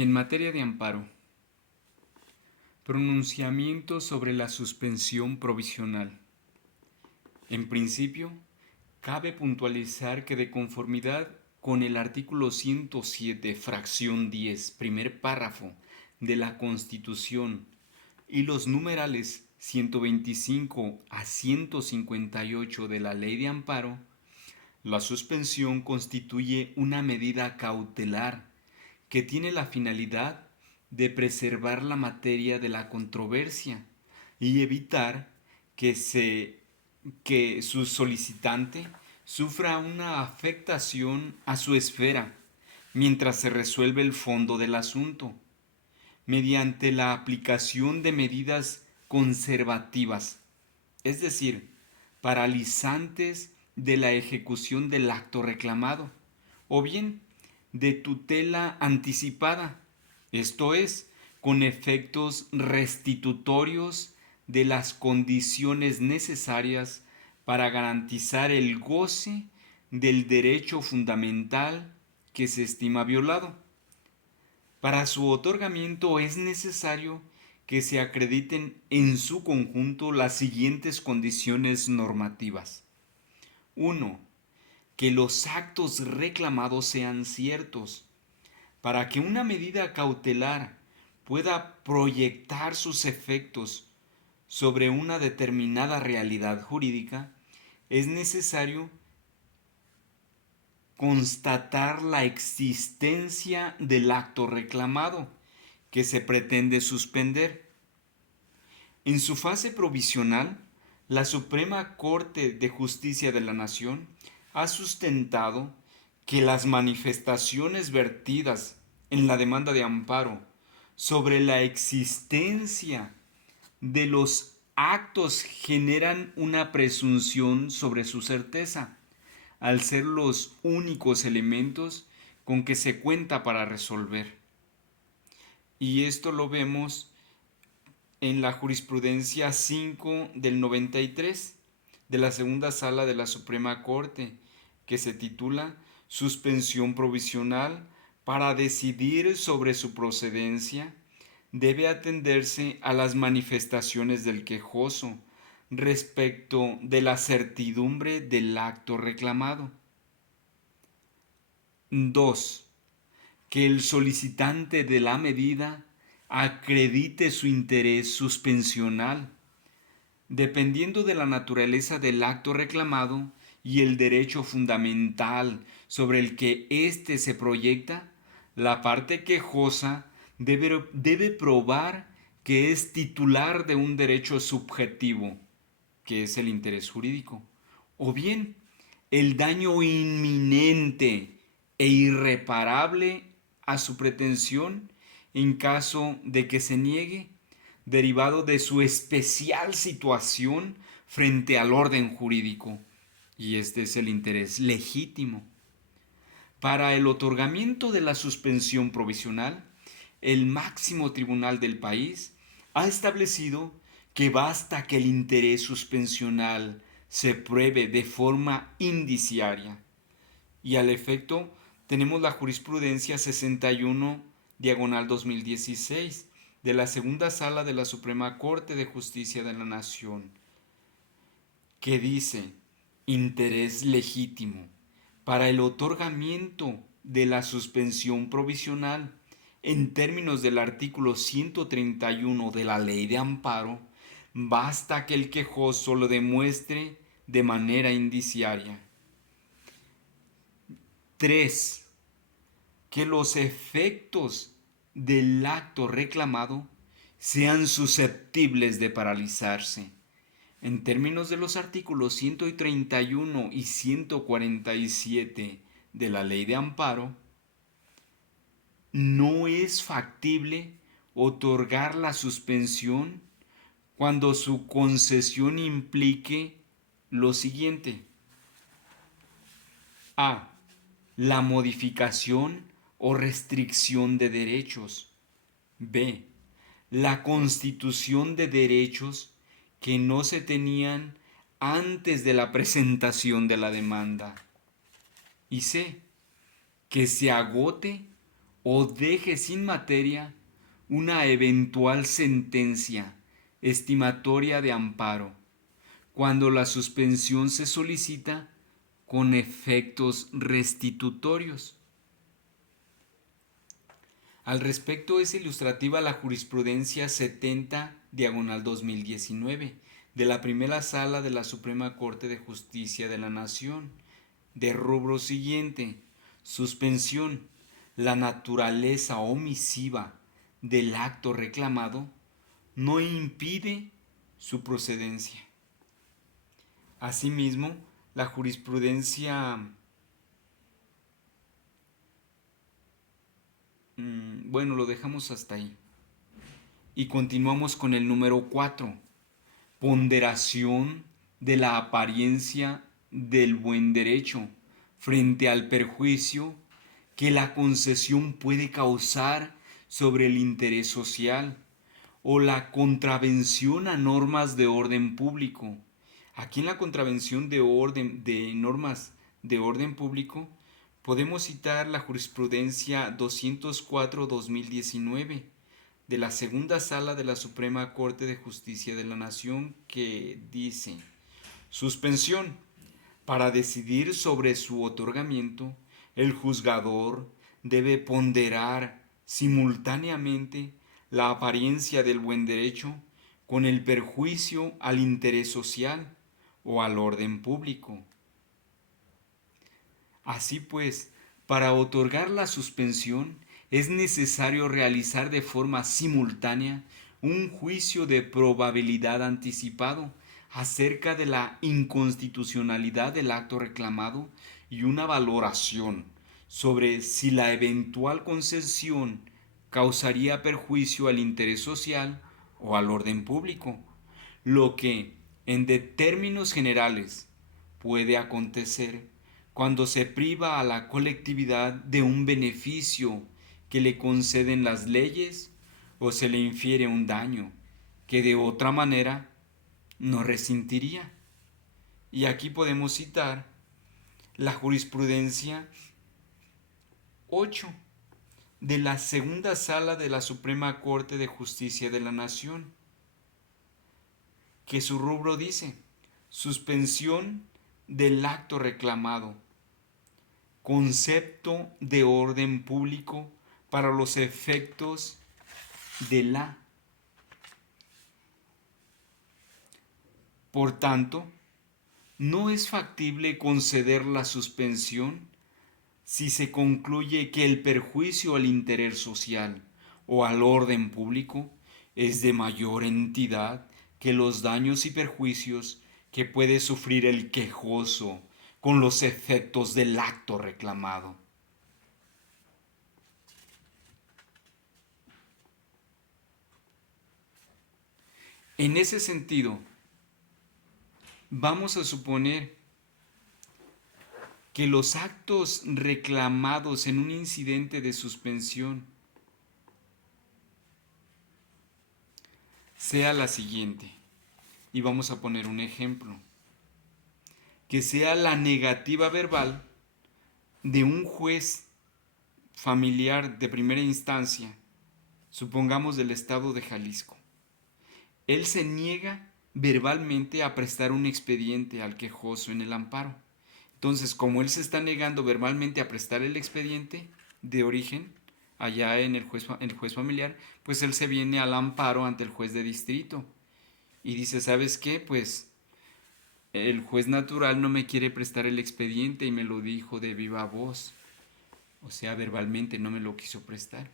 En materia de amparo, pronunciamiento sobre la suspensión provisional. En principio, cabe puntualizar que de conformidad con el artículo 107, fracción 10, primer párrafo de la Constitución y los numerales 125 a 158 de la Ley de Amparo, la suspensión constituye una medida cautelar que tiene la finalidad de preservar la materia de la controversia y evitar que su solicitante sufra una afectación a su esfera mientras se resuelve el fondo del asunto, mediante la aplicación de medidas conservativas, es decir, paralizantes de la ejecución del acto reclamado, o bien de tutela anticipada, esto es, con efectos restitutorios de las condiciones necesarias para garantizar el goce del derecho fundamental que se estima violado. Para su otorgamiento es necesario que se acrediten en su conjunto las siguientes condiciones normativas. 1. Que los actos reclamados sean ciertos. Para que una medida cautelar pueda proyectar sus efectos sobre una determinada realidad jurídica, es necesario constatar la existencia del acto reclamado que se pretende suspender. En su fase provisional, la Suprema Corte de Justicia de la Nación ha sustentado que las manifestaciones vertidas en la demanda de amparo sobre la existencia de los actos generan una presunción sobre su certeza, al ser los únicos elementos con que se cuenta para resolver. Y esto lo vemos en la jurisprudencia 5 del 93 de la segunda sala de la Suprema Corte, que se titula Suspensión provisional para decidir sobre su procedencia, debe atenderse a las manifestaciones del quejoso respecto de la certidumbre del acto reclamado. 2. Que el solicitante de la medida acredite su interés suspensional, dependiendo de la naturaleza del acto reclamado y el derecho fundamental sobre el que éste se proyecta. La parte quejosa debe probar que es titular de un derecho subjetivo, que es el interés jurídico, o bien el daño inminente e irreparable a su pretensión en caso de que se niegue, derivado de su especial situación frente al orden jurídico, y este es el interés legítimo. Para el otorgamiento de la suspensión provisional, el máximo tribunal del país ha establecido que basta que el interés suspensional se pruebe de forma indiciaria. Y al efecto tenemos la jurisprudencia 61 diagonal 2016 de la segunda sala de la Suprema Corte de Justicia de la Nación, que dice interés legítimo para el otorgamiento de la suspensión provisional en términos del artículo 131 de la Ley de Amparo, basta que el quejoso lo demuestre de manera indiciaria. 3. Que los efectos del acto reclamado sean susceptibles de paralizarse. En términos de los artículos 131 y 147 de la Ley de Amparo, no es factible otorgar la suspensión cuando su concesión implique lo siguiente. A. La modificación o restricción de derechos. B. La constitución de derechos que no se tenían antes de la presentación de la demanda. Y C. Que se agote o deje sin materia una eventual sentencia estimatoria de amparo, cuando la suspensión se solicita con efectos restitutorios. Al respecto es ilustrativa la jurisprudencia 70/2019 de la primera sala de la Suprema Corte de Justicia de la Nación, de rubro siguiente: suspensión. La naturaleza omisiva del acto reclamado no impide su procedencia. Asimismo, la jurisprudencia, bueno, lo dejamos hasta ahí. Y continuamos con el número 4. Ponderación de la apariencia del buen derecho frente al perjuicio que la concesión puede causar sobre el interés social o la contravención a normas de orden público. Aquí en la contravención de normas de orden público podemos citar la jurisprudencia 204/2019 de la segunda sala de la Suprema Corte de Justicia de la Nación, que dice: suspensión. Para decidir sobre su otorgamiento, el juzgador debe ponderar simultáneamente la apariencia del buen derecho con el perjuicio al interés social o al orden público. Así pues, para otorgar la suspensión es necesario realizar de forma simultánea un juicio de probabilidad anticipado acerca de la inconstitucionalidad del acto reclamado y una valoración sobre si la eventual concesión causaría perjuicio al interés social o al orden público, lo que, en términos generales, puede acontecer cuando se priva a la colectividad de un beneficio que le conceden las leyes o se le infiere un daño que de otra manera no resentiría. Y aquí podemos citar la jurisprudencia 8 de la segunda sala de la Suprema Corte de Justicia de la Nación, que su rubro dice: suspensión del acto reclamado, concepto de orden público para los efectos de la. Por tanto, no es factible conceder la suspensión si se concluye que el perjuicio al interés social o al orden público es de mayor entidad que los daños y perjuicios que puede sufrir el quejoso con los efectos del acto reclamado. En ese sentido, vamos a suponer que los actos reclamados en un incidente de suspensión sea la siguiente, y vamos a poner un ejemplo: que sea la negativa verbal de un juez familiar de primera instancia, supongamos del estado de Jalisco. Él se niega verbalmente a prestar un expediente al quejoso en el amparo. Entonces, como él se está negando verbalmente a prestar el expediente de origen allá en el juez familiar, pues él se viene al amparo ante el juez de distrito y dice: ¿sabes qué? Pues el juez natural no me quiere prestar el expediente y me lo dijo de viva voz. O sea, verbalmente no me lo quiso prestar.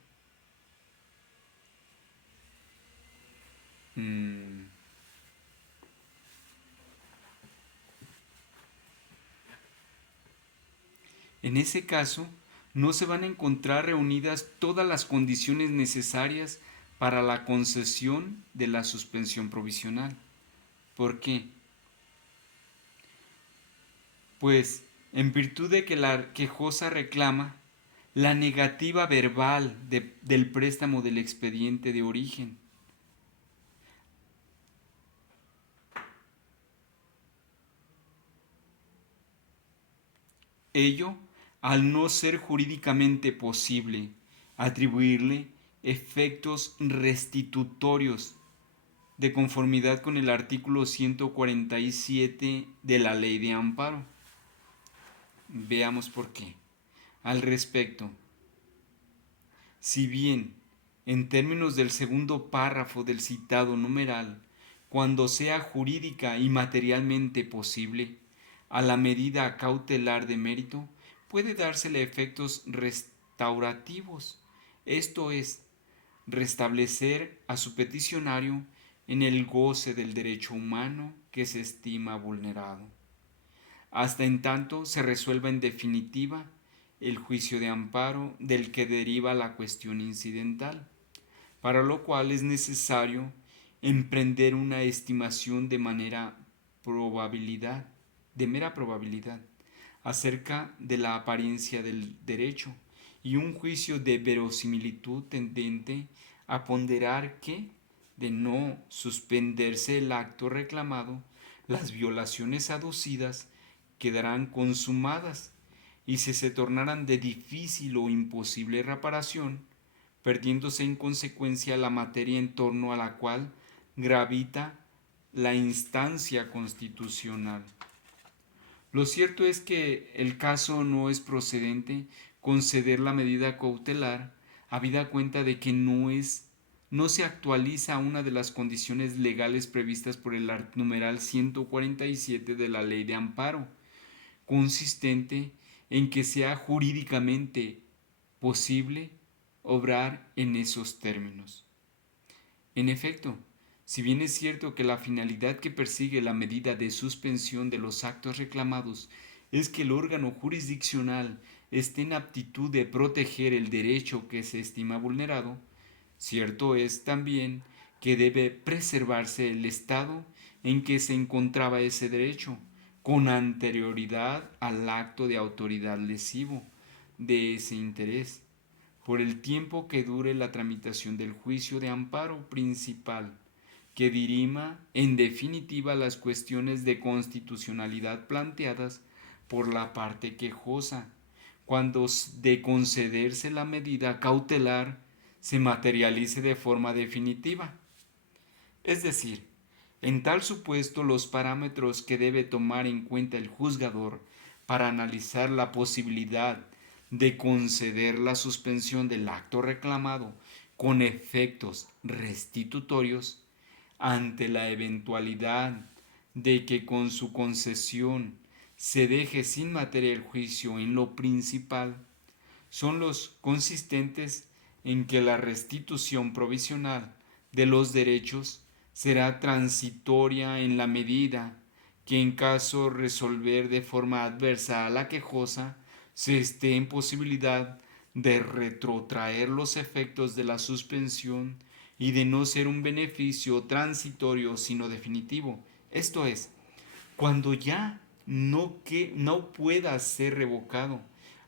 En ese caso, no se van a encontrar reunidas todas las condiciones necesarias para la concesión de la suspensión provisional. ¿Por qué? Pues, en virtud de que la quejosa reclama la negativa verbal del préstamo del expediente de origen. Ello, al no ser jurídicamente posible atribuirle efectos restitutorios de conformidad con el artículo 147 de la Ley de Amparo. Veamos por qué. Al respecto, si bien, en términos del segundo párrafo del citado numeral, cuando sea jurídica y materialmente posible, a la medida cautelar de mérito puede dársele efectos restaurativos, esto es, restablecer a su peticionario en el goce del derecho humano que se estima vulnerado, hasta en tanto se resuelva en definitiva el juicio de amparo del que deriva la cuestión incidental, para lo cual es necesario emprender una estimación de mera probabilidad acerca de la apariencia del derecho y un juicio de verosimilitud tendente a ponderar que, de no suspenderse el acto reclamado, las violaciones aducidas quedarán consumadas y si se tornaran de difícil o imposible reparación, perdiéndose en consecuencia la materia en torno a la cual gravita la instancia constitucional. Lo cierto es que el caso no es procedente conceder la medida cautelar, habida cuenta de que no se actualiza una de las condiciones legales previstas por el numeral 147 de la Ley de Amparo, consistente en que sea jurídicamente posible obrar en esos términos. En efecto, si bien es cierto que la finalidad que persigue la medida de suspensión de los actos reclamados es que el órgano jurisdiccional esté en aptitud de proteger el derecho que se estima vulnerado, cierto es también que debe preservarse el estado en que se encontraba ese derecho, con anterioridad al acto de autoridad lesivo de ese interés, por el tiempo que dure la tramitación del juicio de amparo principal, que dirima en definitiva las cuestiones de constitucionalidad planteadas por la parte quejosa, cuando de concederse la medida cautelar se materialice de forma definitiva. Es decir, en tal supuesto los parámetros que debe tomar en cuenta el juzgador para analizar la posibilidad de conceder la suspensión del acto reclamado con efectos restitutorios ante la eventualidad de que con su concesión se deje sin materia el juicio en lo principal, son los consistentes en que la restitución provisional de los derechos será transitoria en la medida que en caso resolver de forma adversa a la quejosa se esté en posibilidad de retrotraer los efectos de la suspensión y de no ser un beneficio transitorio sino definitivo, esto es, cuando ya no pueda ser revocado,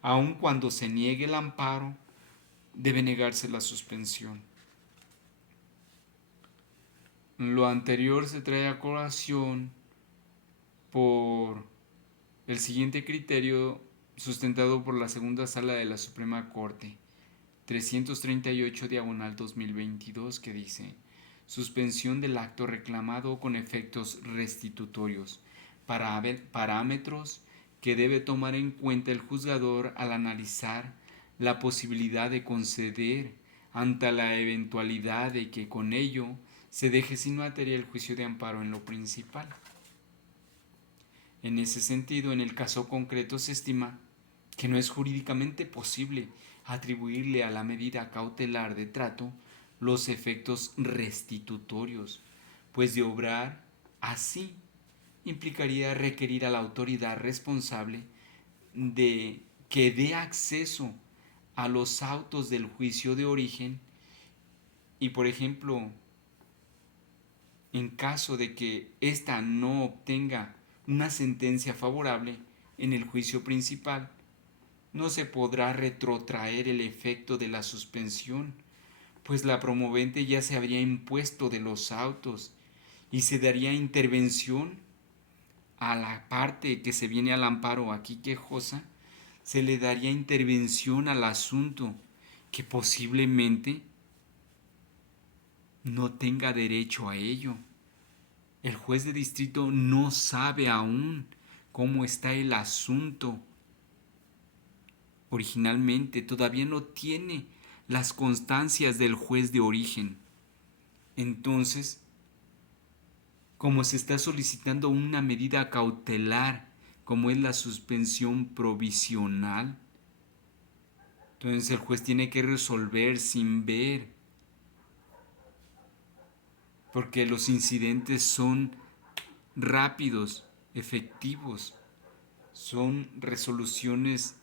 aun cuando se niegue el amparo, debe negarse la suspensión. Lo anterior se trae a colación por el siguiente criterio sustentado por la segunda sala de la Suprema Corte, 338 diagonal 2022, que dice: suspensión del acto reclamado con efectos restitutorios, parámetros que debe tomar en cuenta el juzgador al analizar la posibilidad de conceder ante la eventualidad de que con ello se deje sin materia el juicio de amparo en lo principal. En ese sentido, en el caso concreto se estima que no es jurídicamente posible atribuirle a la medida cautelar de trato los efectos restitutorios, pues de obrar así implicaría requerir a la autoridad responsable de que dé acceso a los autos del juicio de origen y, por ejemplo, en caso de que ésta no obtenga una sentencia favorable en el juicio principal, no se podrá retrotraer el efecto de la suspensión, pues la promovente ya se habría impuesto de los autos y se daría intervención a la parte que se viene al amparo aquí quejosa, se le daría intervención al asunto que posiblemente no tenga derecho a ello. El juez de distrito no sabe aún cómo está el asunto. Originalmente todavía no tiene las constancias del juez de origen. Entonces, como se está solicitando una medida cautelar, como es la suspensión provisional, entonces el juez tiene que resolver sin ver, porque los incidentes son rápidos, efectivos, son resoluciones,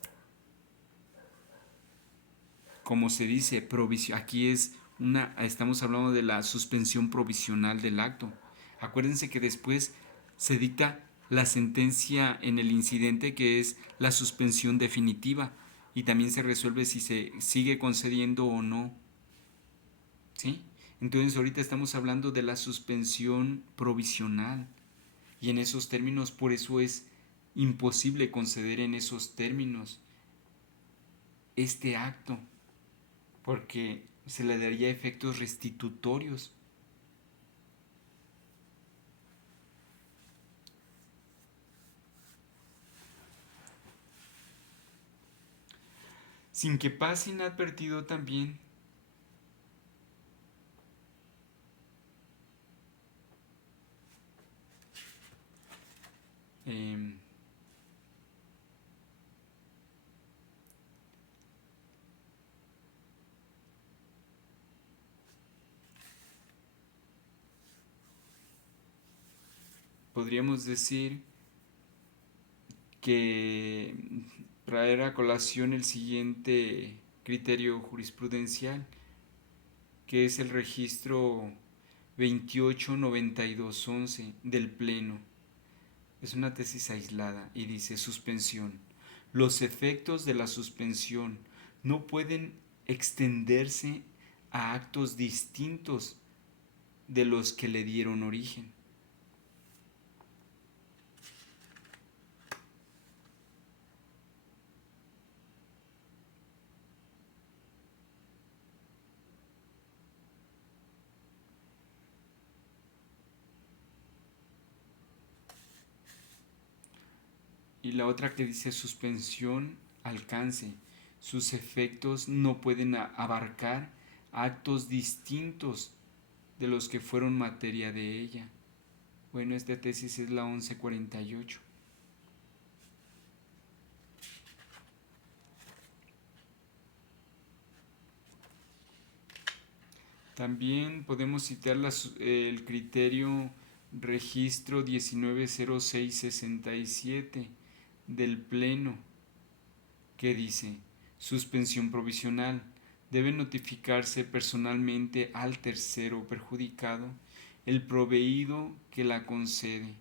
como se dice, aquí estamos hablando de la suspensión provisional del acto. Acuérdense que después se dicta la sentencia en el incidente, que es la suspensión definitiva, y también se resuelve si se sigue concediendo o no. ¿Sí? Entonces ahorita estamos hablando de la suspensión provisional, y en esos términos, por eso es imposible conceder en esos términos este acto, porque se le daría efectos restitutorios. Sin que pase inadvertido también. eh, Podríamos decir que traer a colación el siguiente criterio jurisprudencial, que es el registro 289211 del Pleno. Es una tesis aislada y dice: suspensión. Los efectos de la suspensión no pueden extenderse a actos distintos de los que le dieron origen. Y la otra que dice suspensión, alcance. Sus efectos no pueden abarcar actos distintos de los que fueron materia de ella. Bueno, esta tesis es la 1148. También podemos citar el criterio registro 190667 del Pleno, que dice: suspensión provisional. Debe notificarse personalmente al tercero perjudicado el proveído que la concede,